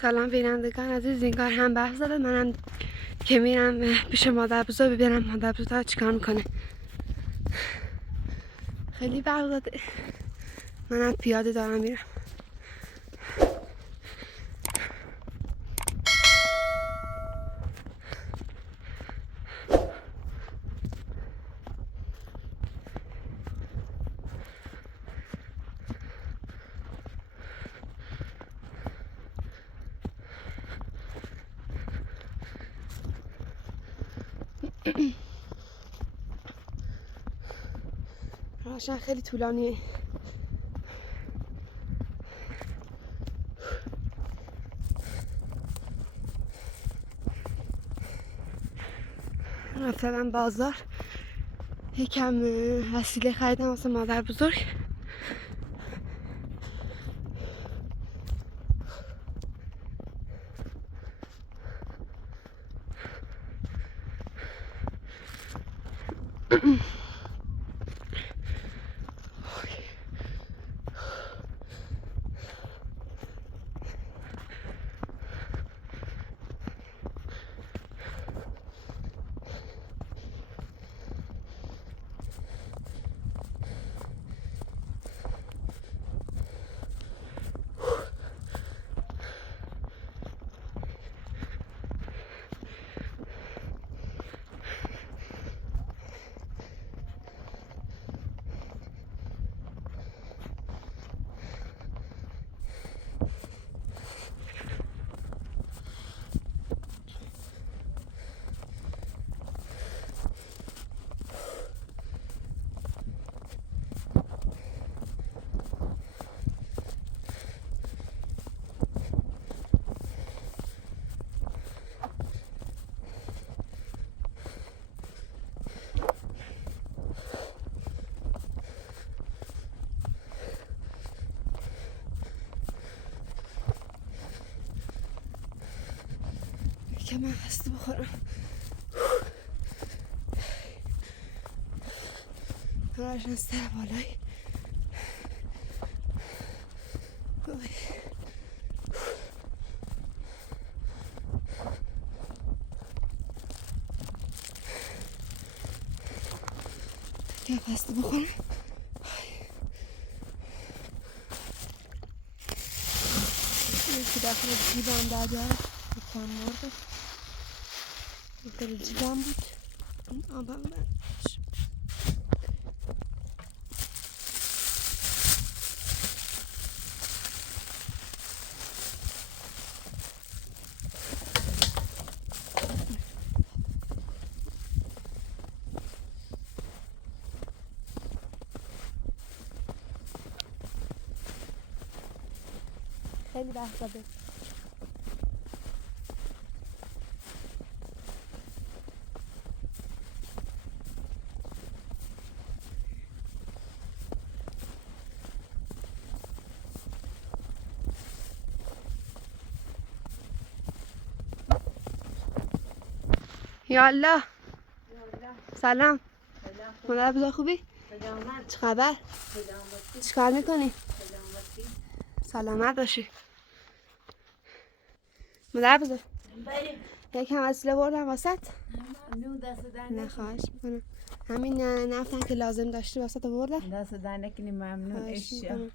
سلام بینندگان عزیز، این کار هم بحث داره. منم که میرم پیش مادر بزرگ ببینم مادر بزرگ چیکار میکنه. خیلی برق داده. منم پیاده دارم میرم. راهشون خیلی طولانیه. رفتم بازار یکم وسیله خریدم واسه مادر بزرگ. که من خسته بخورم. راهشون سر بالایی. که خسته بخورم. یکی داخل جیبم داده کم مرده. داخل جیبم بود. این آبم بردش. خیلی بحث داده. یالا سلام. مادر بزرگ خوبی؟ چه خبر؟ چیکار میکنی؟ سلامت باشی. مادر بزرگ یکم وسیله بردم واسط. نه خواهش میکنم. همین نفتن که لازم داشتی واسط بردم. دست در نکنی. ممنون. اشیا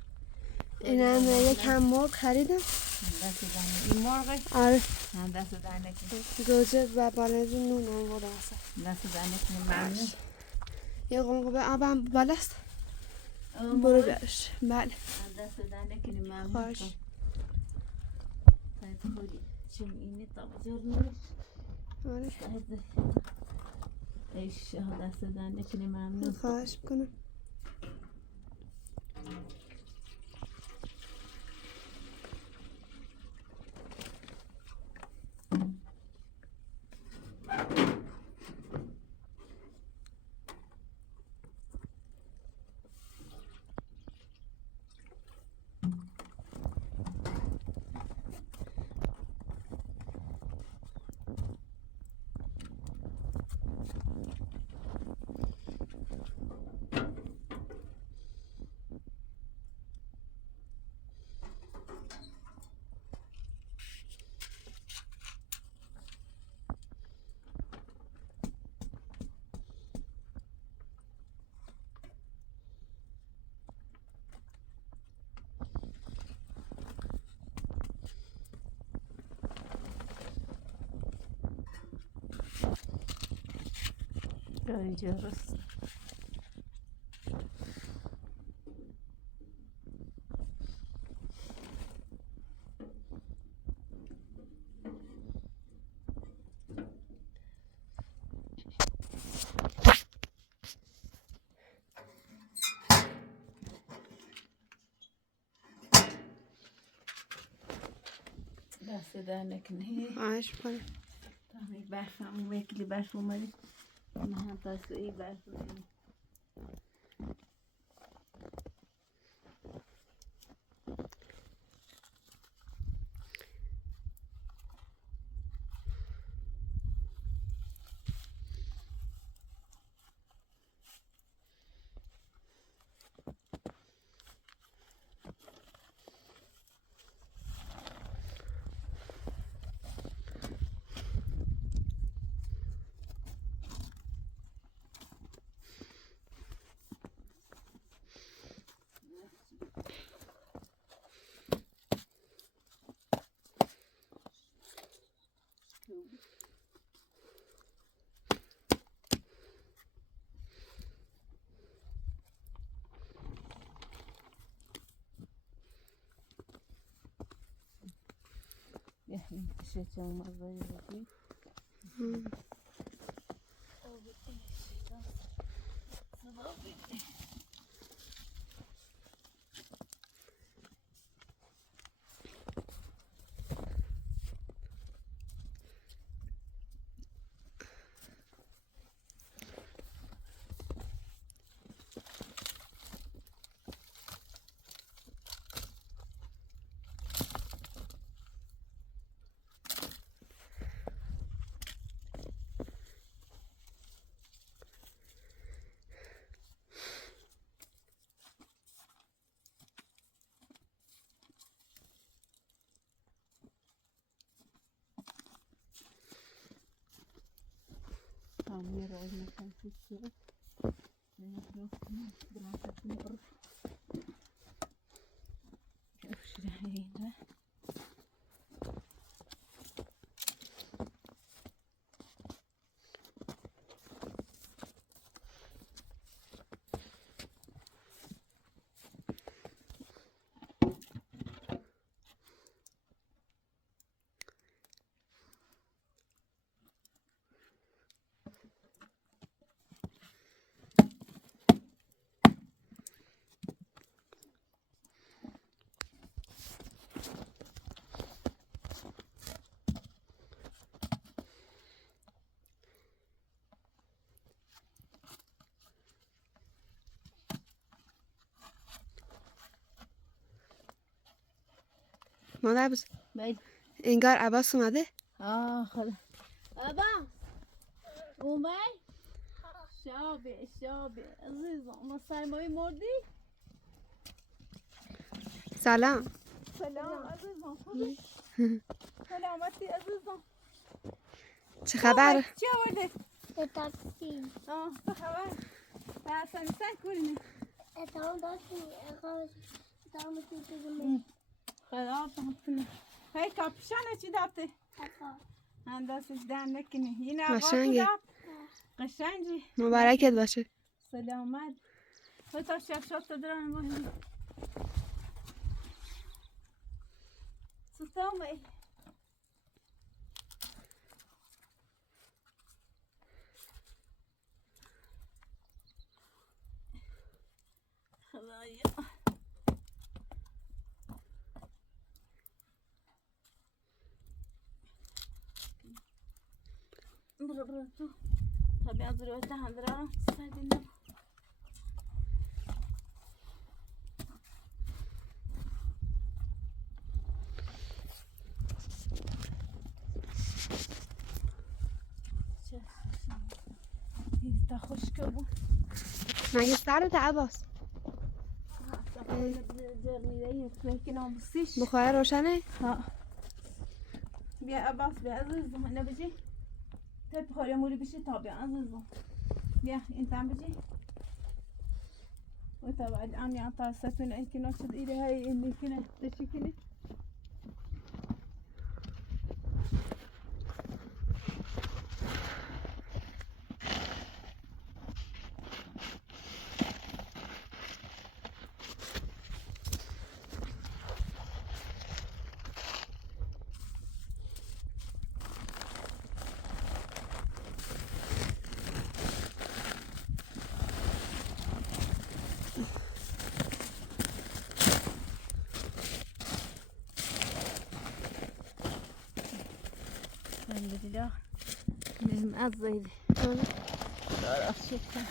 اینم یکم مرغ خریدم. دست در نکنی. این مرغه؟ آره دست در نکنی. گوجه و بالای نون هم بردم واسط. دست در نکنی. ممنون. یه قنقه آبم بالاست. برو بیارش. بله دست در نکنی. ممنون. خواهش. باید خودی چون اینه تا بزرگ نیست. آره اشیا دست در نکنی. ممنون. خواهش میکنم. Görüyoruz. دست درنک نه. خواهش میکنم. تامی برفم وکیلی برف اومدی. نه هم تاسوی برف اومدی. این کشت مزایی بودی. Kami roy makan susu. Nah, terus berangkat nur. Sudah ini. مادر بس باید. انگار عباس اومده. خلا. عباس. اومد. شابه عزیزم ما سرمایه مردی؟ سلام. سلام عزیزم. سلامتی عزیزم. چه خبر؟ چی آورده؟ تاکسی. چه خبر؟ حسن کنی؟ اتام داشتی اتام میتونی خدا بکنه. هی کاپشن چی داده؟ اندازش در نکنی. این قشنگه. قشنگی. مبارکت باشه. سلامت. تو تا شفشات دران مهم. ستامه. خدایا. برو تو. طبیعت رو تهندرا سعیدنا. تا خوشگل بود. مگه سرت عباس؟ بخاره روشنه؟ ها. بیا عباس بیا عزیزم اینو بجی. تو بخاری موری بشی تا بیا عزیزم. بیا این تام بجی. و تا بعد عنی عطا ستون این کنار شد ایده هاي اینی کنه تشی کنه. الحمدلله نهم از زیدی دارد شکر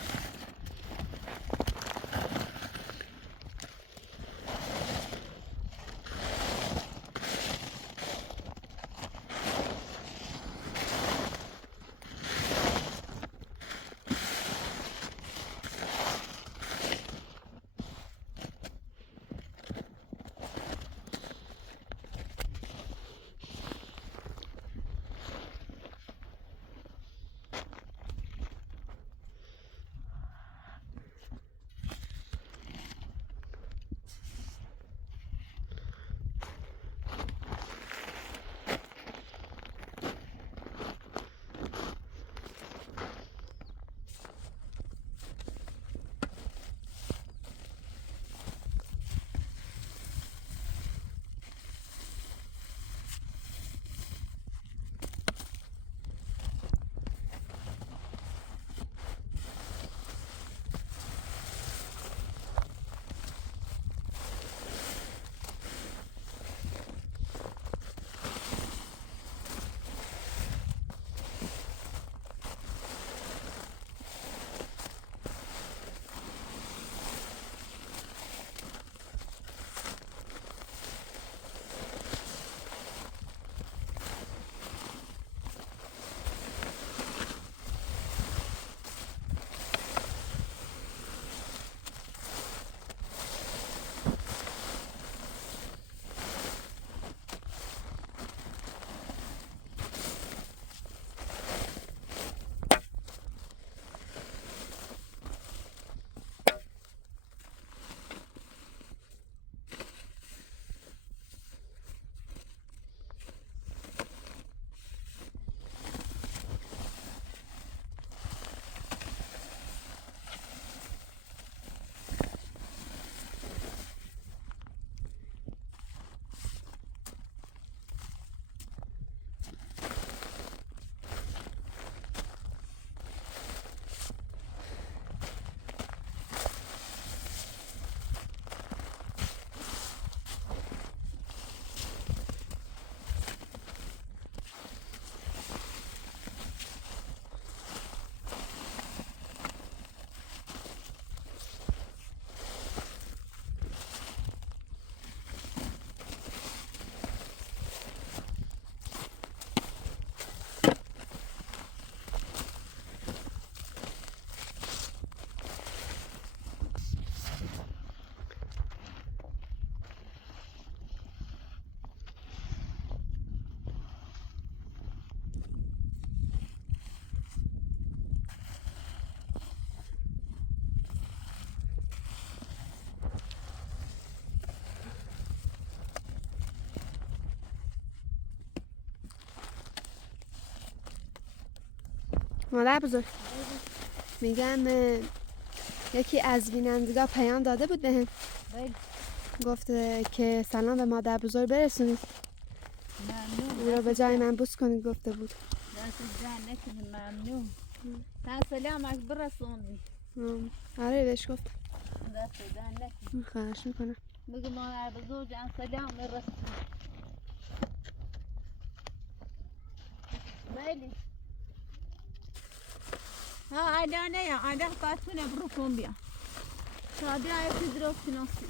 مادر بزرگ میگم یکی از بینندگان پیام داده بود بهم گفت که سلام به مادر بزرگ برسونید او رو به جای من بوس کنید گفته بود دست جان نکنی ممنون تا سلامک برسوندی آره بهش گفتم دست جان نکنی خواهش میکنم بگو مادر بزرگ جان سلام برسوندی بله ها ایدانه یا ایدان قاتونه برو کن بیا شادی آیتی درست ناسی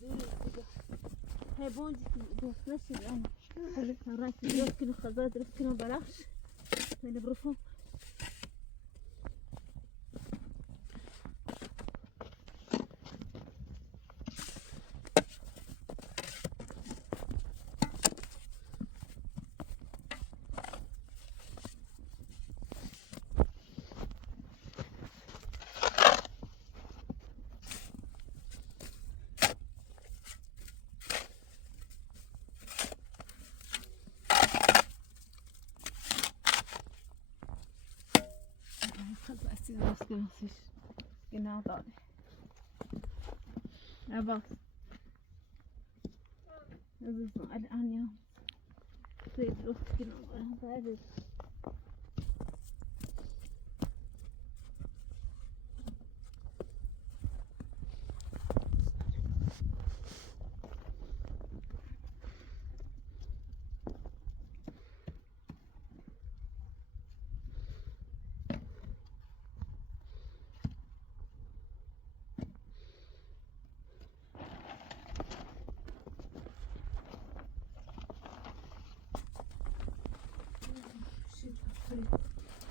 دور هي بونجي دوست نشي يعني رايك درست كيلو خضار درست كيلو بلاش اللي برفهم بس درست كيلو فيش قناع طالع عباس نزلنا الآن يوم صيد درست كيلو بلاش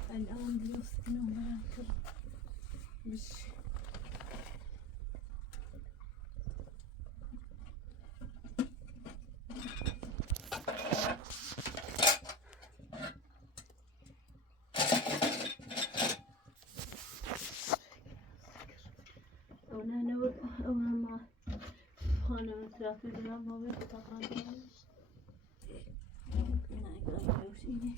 الآن درست كيلو بلاش مش أنا نور أو ما خانة من ثلاثة جرام ما بين تقريبا أنا أقرأ وشيء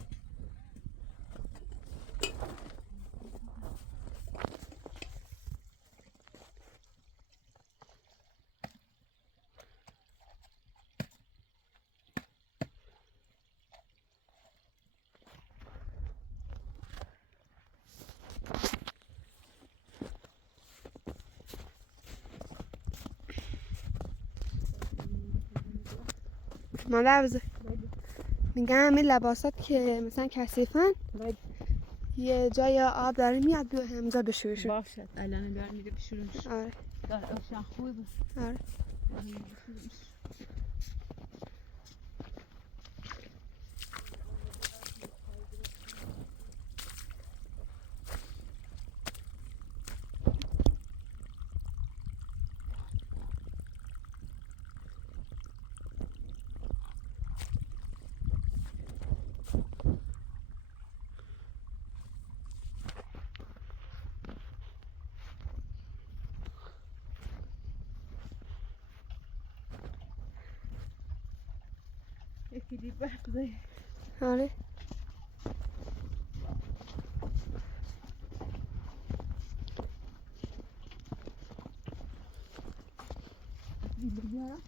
مادر بزرگ میگم همین لباسات که مثلا کثیفن یه جای آب داره میاد بیا همجا بشورشون باشد الان بیار میره بشورش آره دار آشان خوبه آره یکی دید بحقه آره دیدی بیارم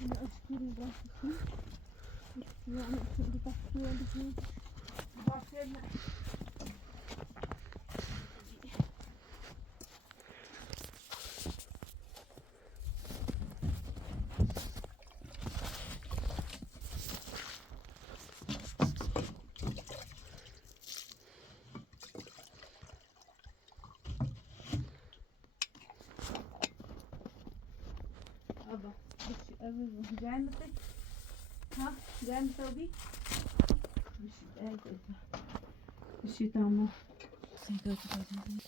این اشکری راستی یعنی چون بحثی ولی باشه نه أبا مش جاي مثل ها جاي مثوبي مش تمام سيدات بازم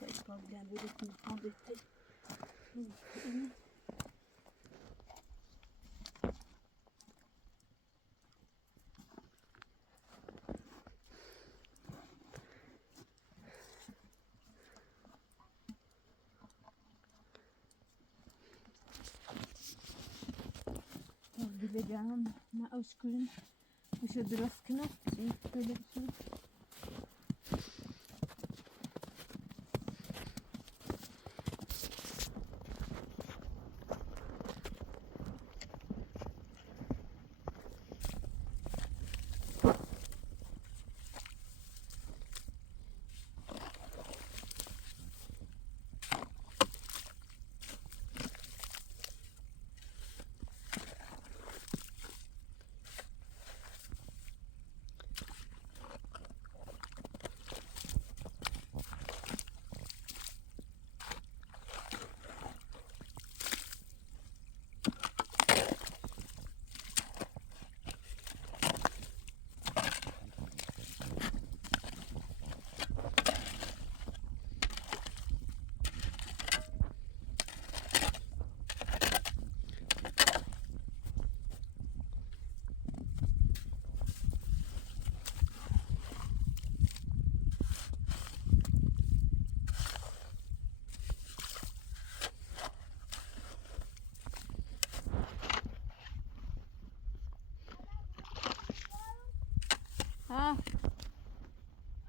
فإسقاط جنبي لكم حاضرتي بجام ما أشكرن وشو درسكنا شيء كله شو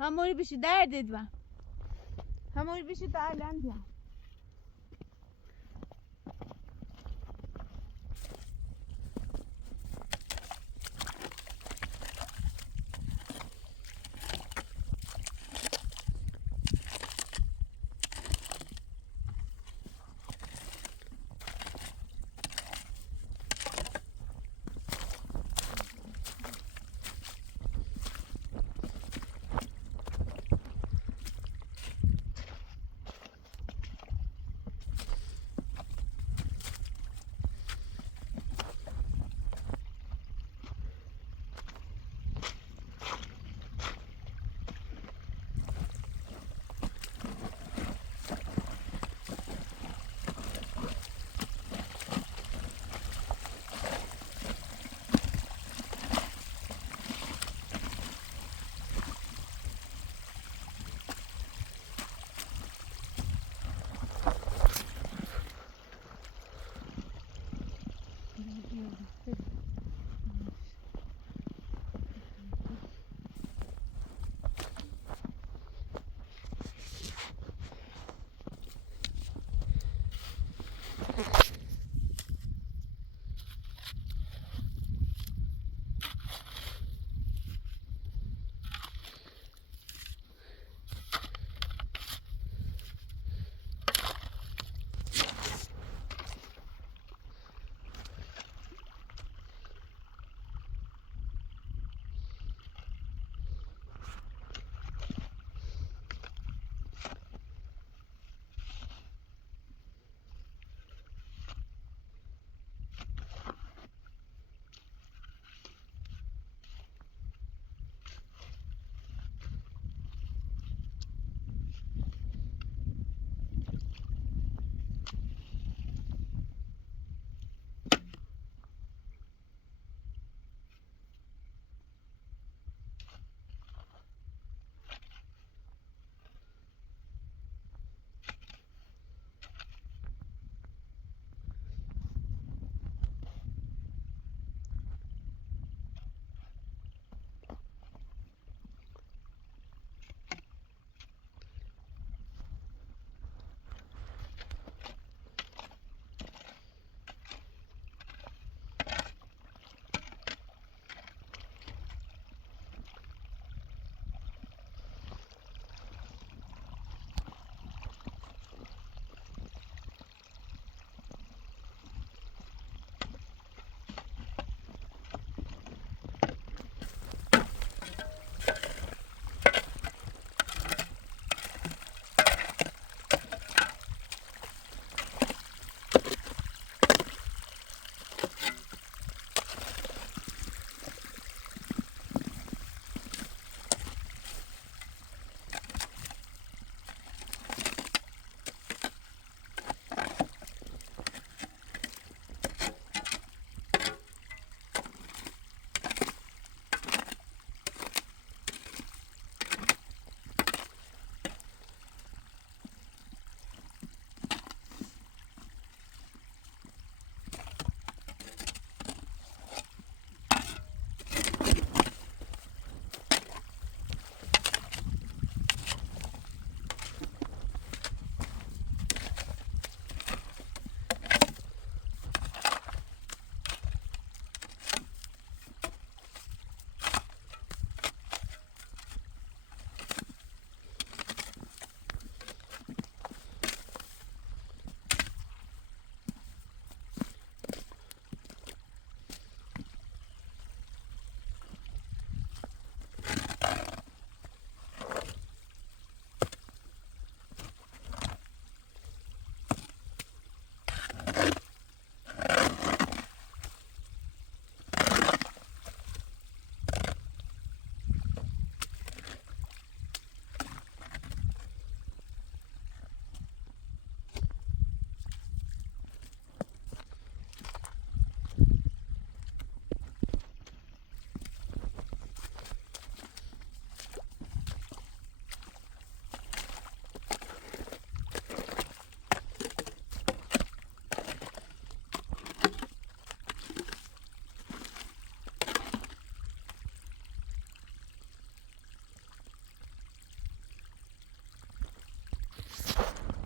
همونی بشی دردت با همونی بشی تعلم بیا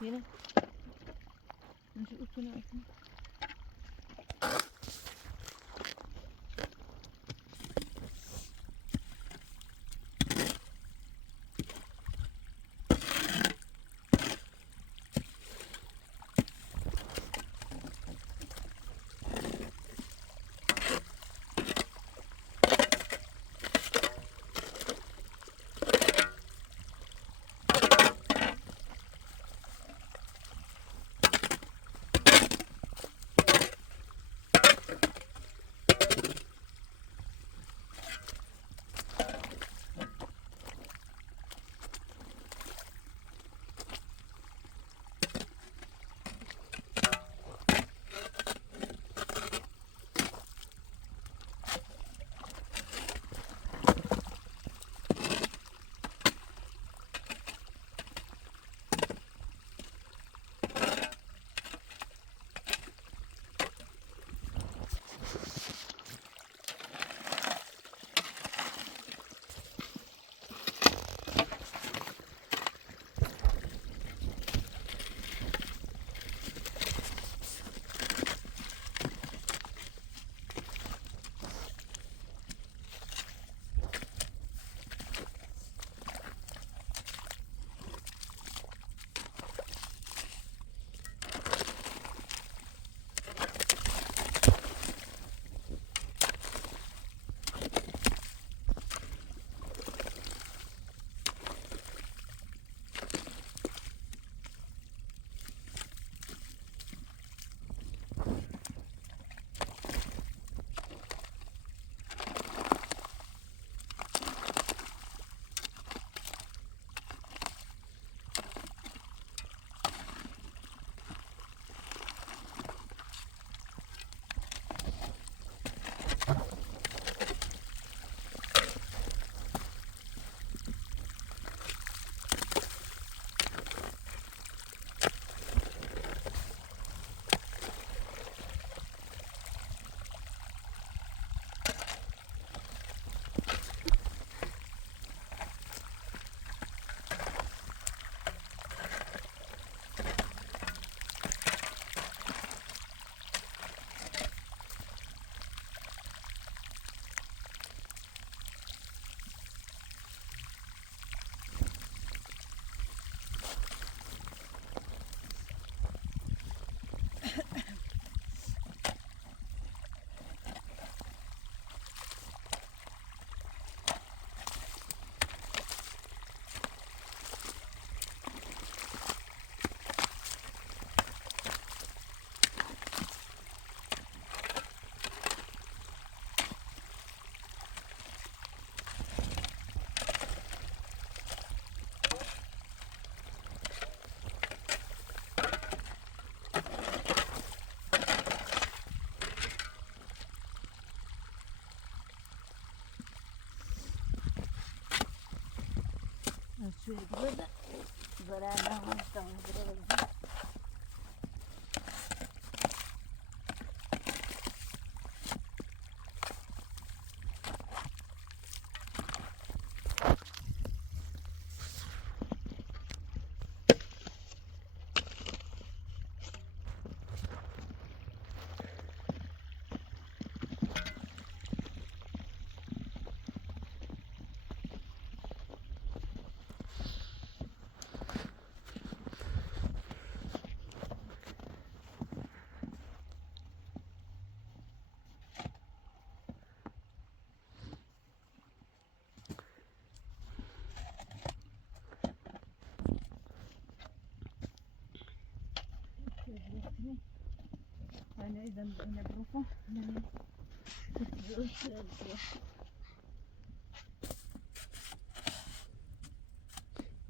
Yine. Şu üstüne atın. Şöyle böyle zarardan baştan buraya. Hani إذا أنا بروفه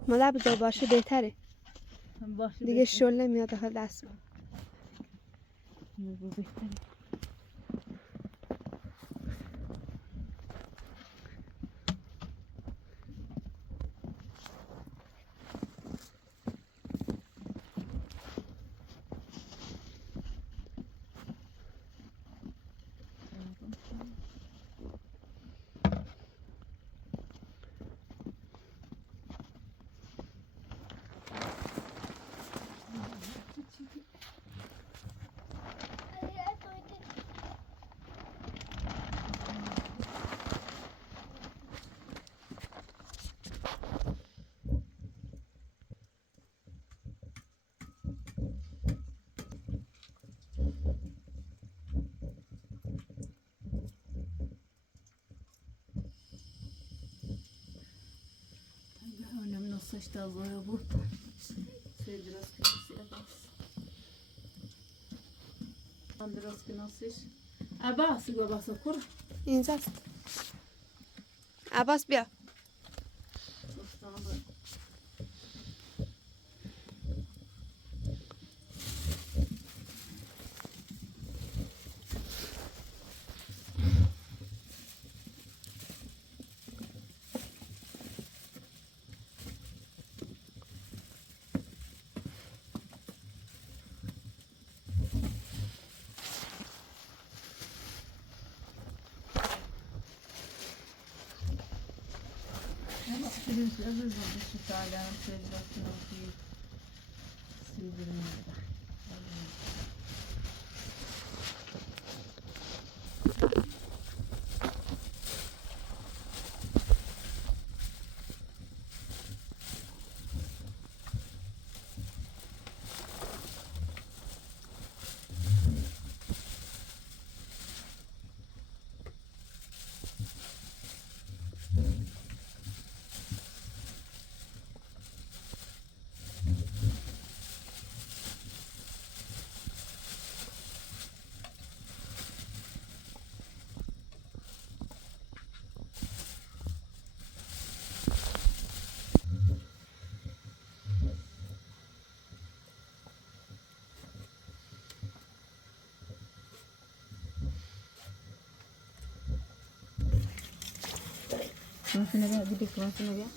مادر بذار باشه بهتره باشه دیگه شله میاد داخل دست بهتره. خشتا زوره بود سوی درست کنسی عباس هم درست کناسیش عباس گو عباس کور اینجاست. عباس بیا. Biraz azızım şu talen secdasını okuyup sildirmeyi. Masih ada gede masih ada.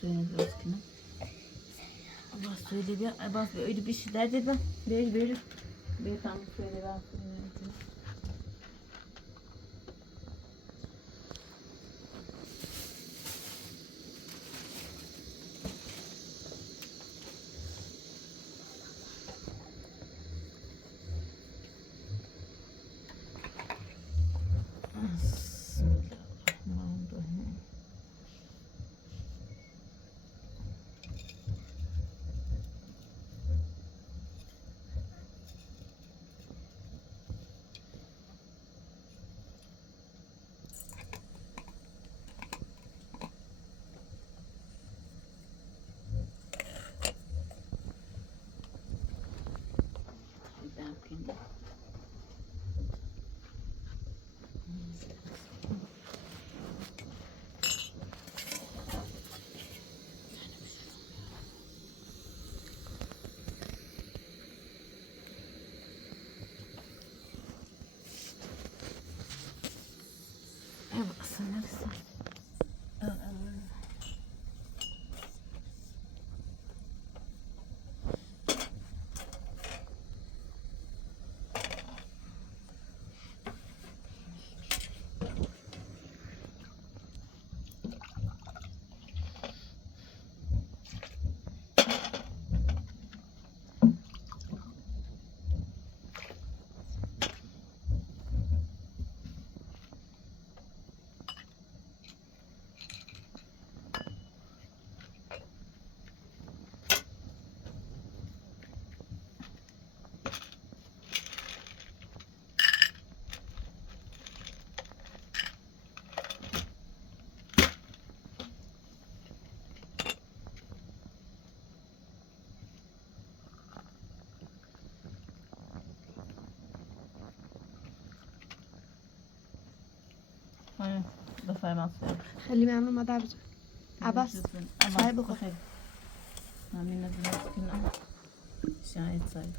Suyunu biraz kına. Abbas söyle bir, Abbas öyle bir şeyler dedi ben. Ver. Bir tam söyle ben. مصر. خیلی ممنون مادر بزرگ. عباس چای بخور. خیلی ممنون از کنم شاید چای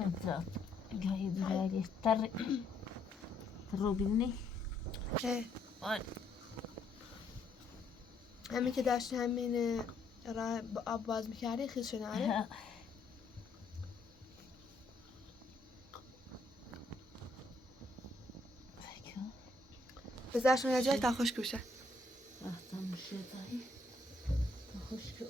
انت جاي دلالي تر ببینی همین که داشتی همین راه آب باز میکردی خیز شده آره؟ بذارشون یه جایی تا خشک بشه. وقتا میشه دایی خوش کن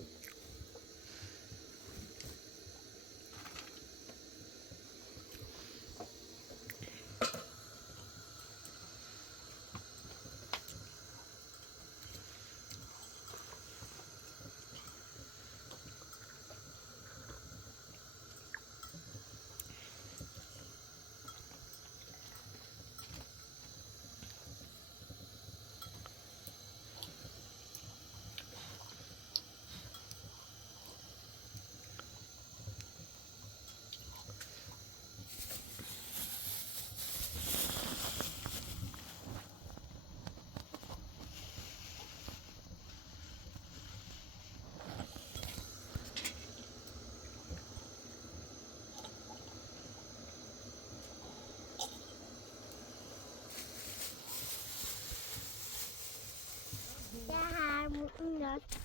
یه همون این راست.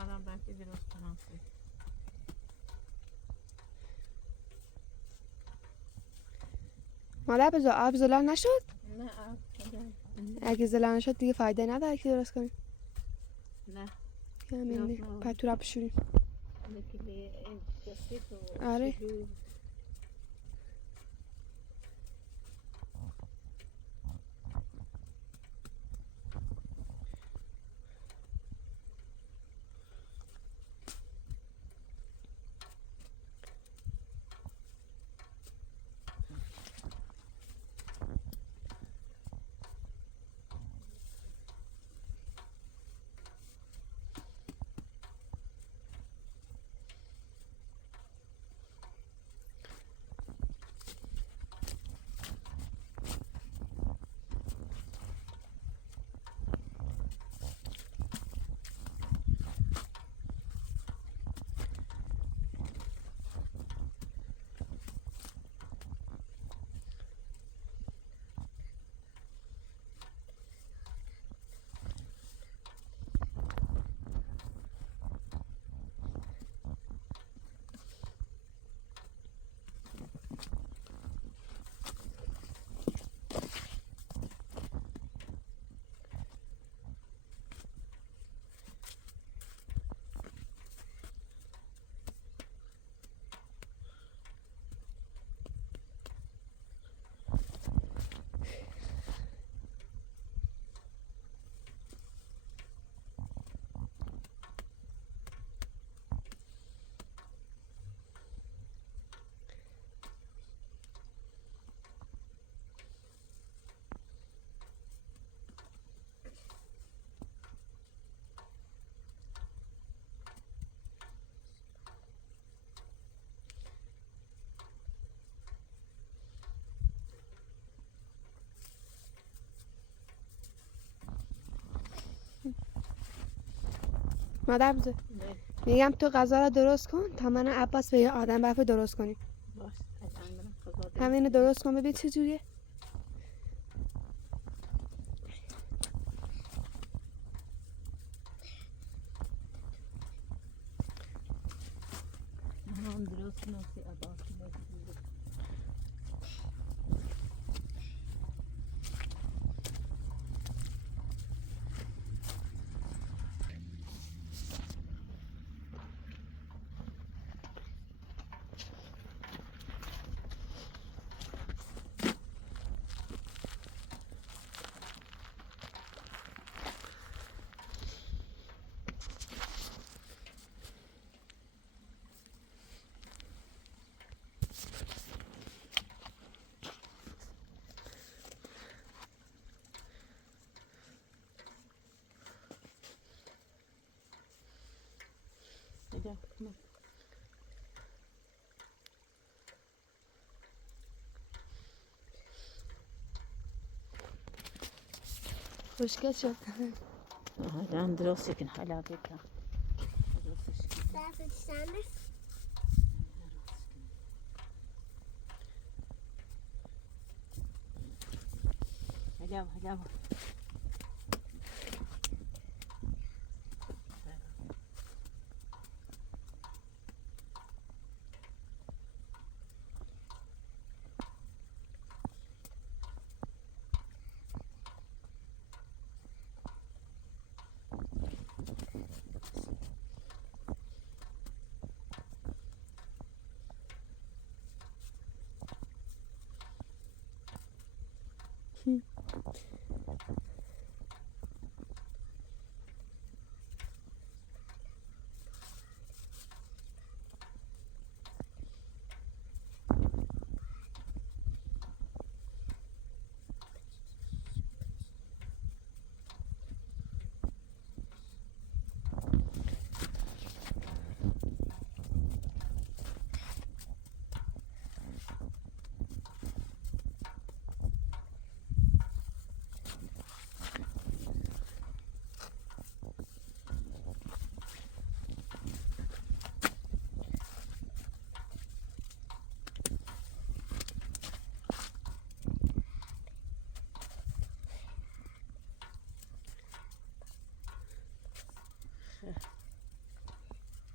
الان بلکه درست کنم مادر بذار آب زلال نشد؟ نه اگه زلال نشد دیگه فایده نداره که درست کنیم. نه همین پس تو را بشوریم. آره مادر بزرگ میگم تو غذا رو درست کن تا من و عباس به یه آدم برفی درست کنیم. باش الان برم غذا درست همین رو درست کن ببین چجوریه. هم درست نسی عباس خوشگل شد. الان درست کن حالا بکن درستش کن Darf ich Sahne? حالا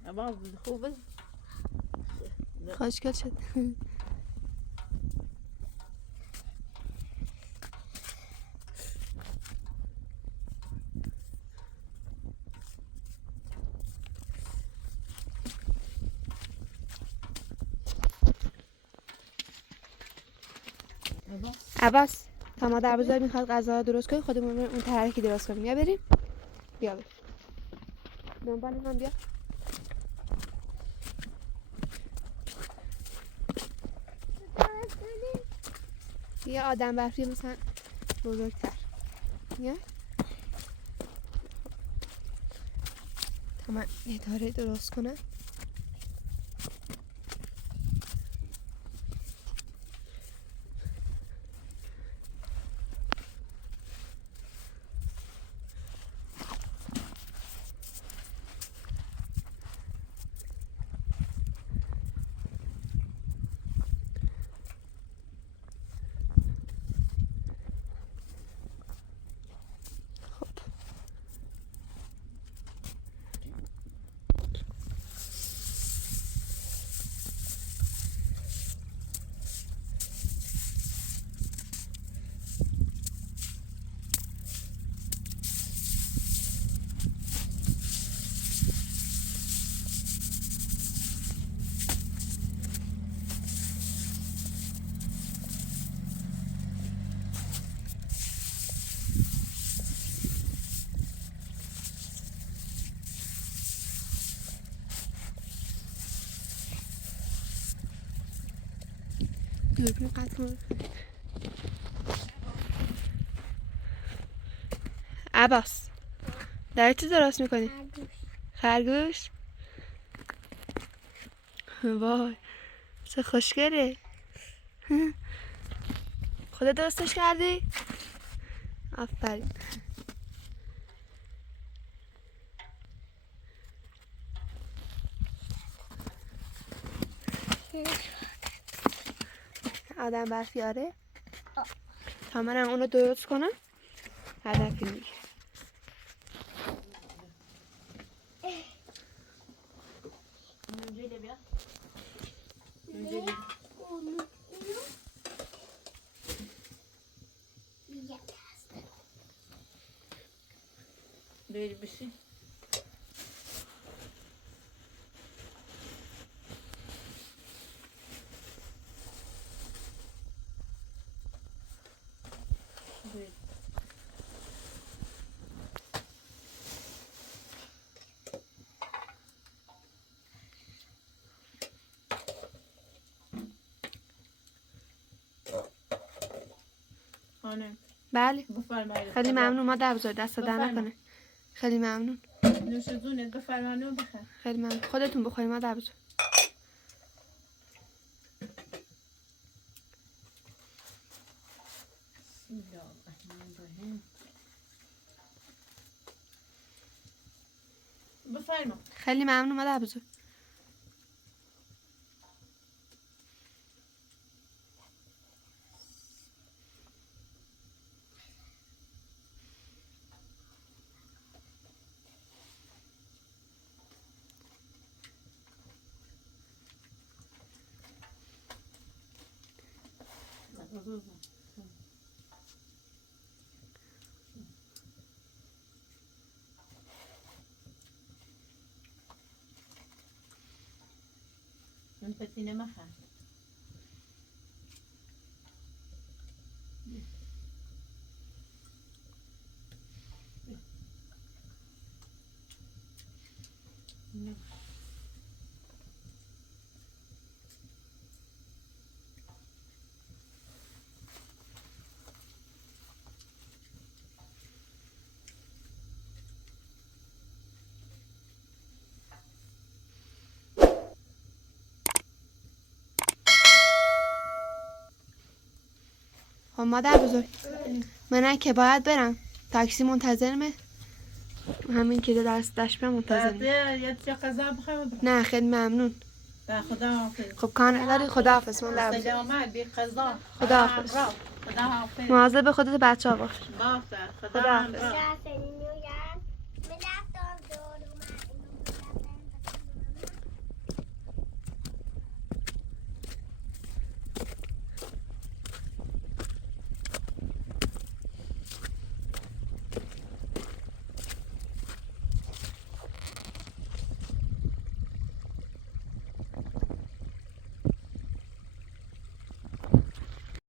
عباس خوبه خوشگل شد. عباس تا مادر بزرگ میخواد غذا رو درست کنی خودمون اون ترکی درست کنیم. بیا بریم. بیا بریم. دنبال من بیا. یه آدم برفی مثلا بزرگتر. بیا. تا من اداره درست کنم. دوربین قطع کن. عباس داری چی درست میکنی؟ خرگوش. وای چه خوشگله. خودت درستش کردی؟ آفرین. آدم برفی آره آه. تا منم اونو درست کنم هدفی میگیره Böyle bir şey. Böyle. Anne, بله بفرمایید. خیلی ممنون مادر بزرگ دست در بفرما. نکنه خیلی ممنون نوش جونت بفرمایید و بخیر. خیلی ممنون خودتون بخورید مادر بزرگ بفرما. خیلی ممنون مادر بزرگ من پتینه مخم. خب مادر بزرگ منم که باید برم تاکسی منتظرمه همین که دستش به منتظرمه یه چه غذا بخوام. نه خیلی ممنون به خدا حافظ. خب کار داری خداحافظ مادر بزرگ سلامت بی قضا. خداحافظ. خدا حافظ. مواظب خودت بچه ها باش باشه. خدا خداحافظ. همراه. شاید